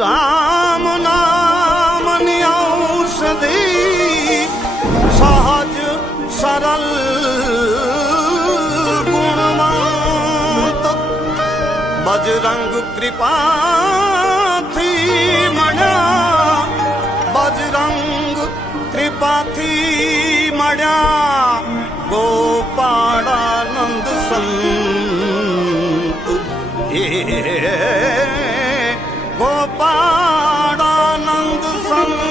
રામ નામની ઔષધિ સહજ સરળ ગુણવંત બજરંગ કૃપાથી મળ્યા બજરંગ કૃપાથી મળ્યા ગોપાળાનંદ સંત ગોપાળાનંદ સંત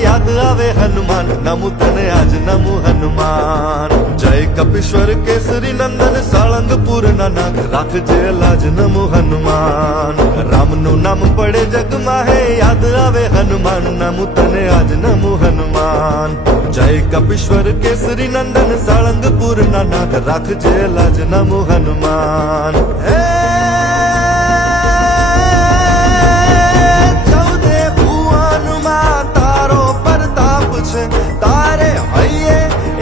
याद आवे हनुमान नमु तने आज नमु हनुमान जय कपीश्वर केसरी नंदन साळंगपुर नानक राखजे लाज नमु हनुमान राम नु नाम पड़े जग माहे याद आवे हनुमान नमु तने आज नमु हनुमान जय कपीश्वर केसरी नंदन साळंगपुर नानक राखजे लाज नमु हनुमान तारे हइये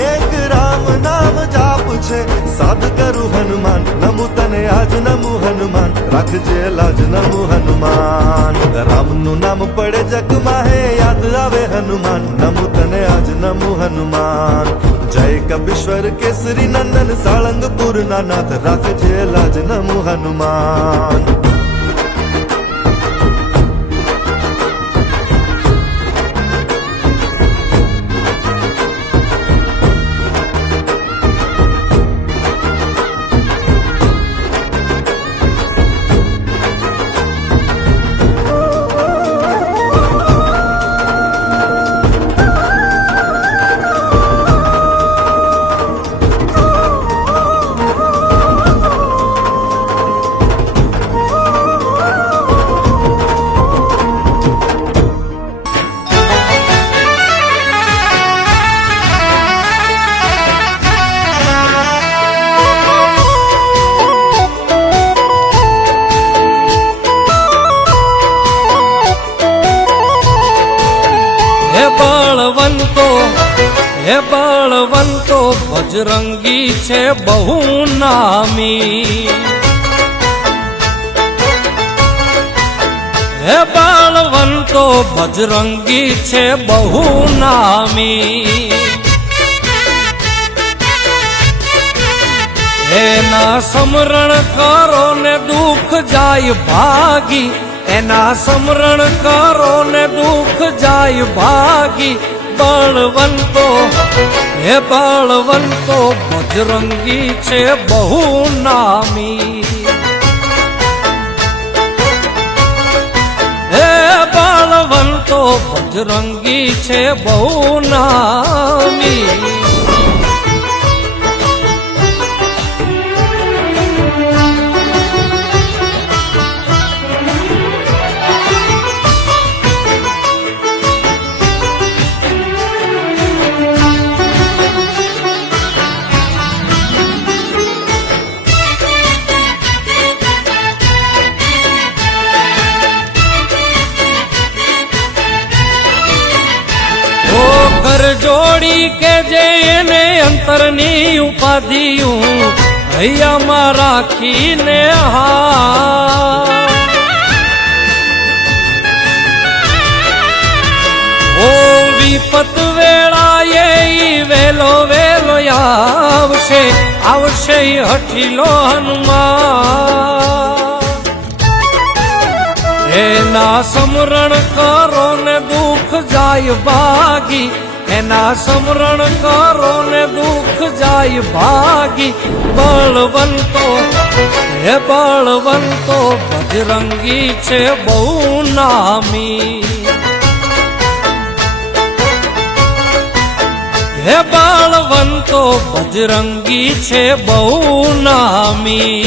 एक राम नाम जाप छे साध करू हनुमान नमु तने आज नमु हनुमान राखजे लाज नमु हनुमान राम नु नाम पड़े जग माहे याद आवे हनुमान नमु तने आज नमु हनुमान जय कपीश्वर केसरी नंदन साळंगपुर नाथ राखजे लाज नमु हनुमान હે બળવંતો બજરંગી છે બહુ નામી હે બળવંતો બજરંગી છે બહુ નામી એના સમરણ કરો ને દુઃખ જાય ભાગી એના સમરણ કરો ને દુઃખ જાય ભાગી બળવંતો હે બળવંતો બજરંગી છે બહુ નામી હે બળવંતો બજરંગી છે બહુ નામી કર જોડી કે જે એને અંતરની ઉપાધિયું હૈયામાં રાખીને ઓ વિપત વેળાએ વેલો વેલો આવશે આવશે હઠીલો હનુમાન એના સમરણ કરો ને દુઃખ જાય ભાગી એના સમરણ કરો ને દુઃખ જાય ભાગી બળવંતો હે બળવંતો બજરંગી છે બહુ નામી હે બાળવંતો બજરંગી છે બહુ નામી.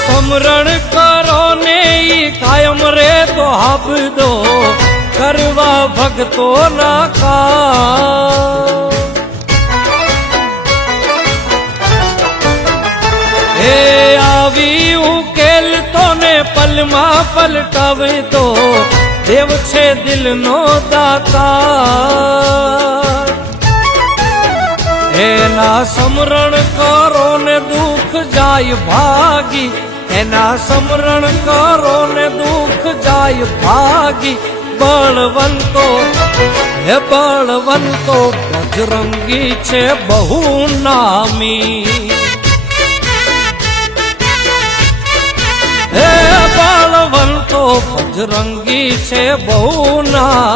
સમરણ કરો ને ઈ કાયમ રે તો હાબદો કરવા ભક્તો ના કા. હે આવી ઉકેલ તો ને પલમાં પલટાવી દો દેવ છે દિલનો દાતા. એના સમરણ કરો ને દુઃખ જાય ભાગી. એના સમરણ કરો ને દુઃખ જાય ભાગી. બળવંતો હે બળવંતો બજરંગી છે બહુ નામી. હે બળવંતો બજરંગી છે બહુ નામી.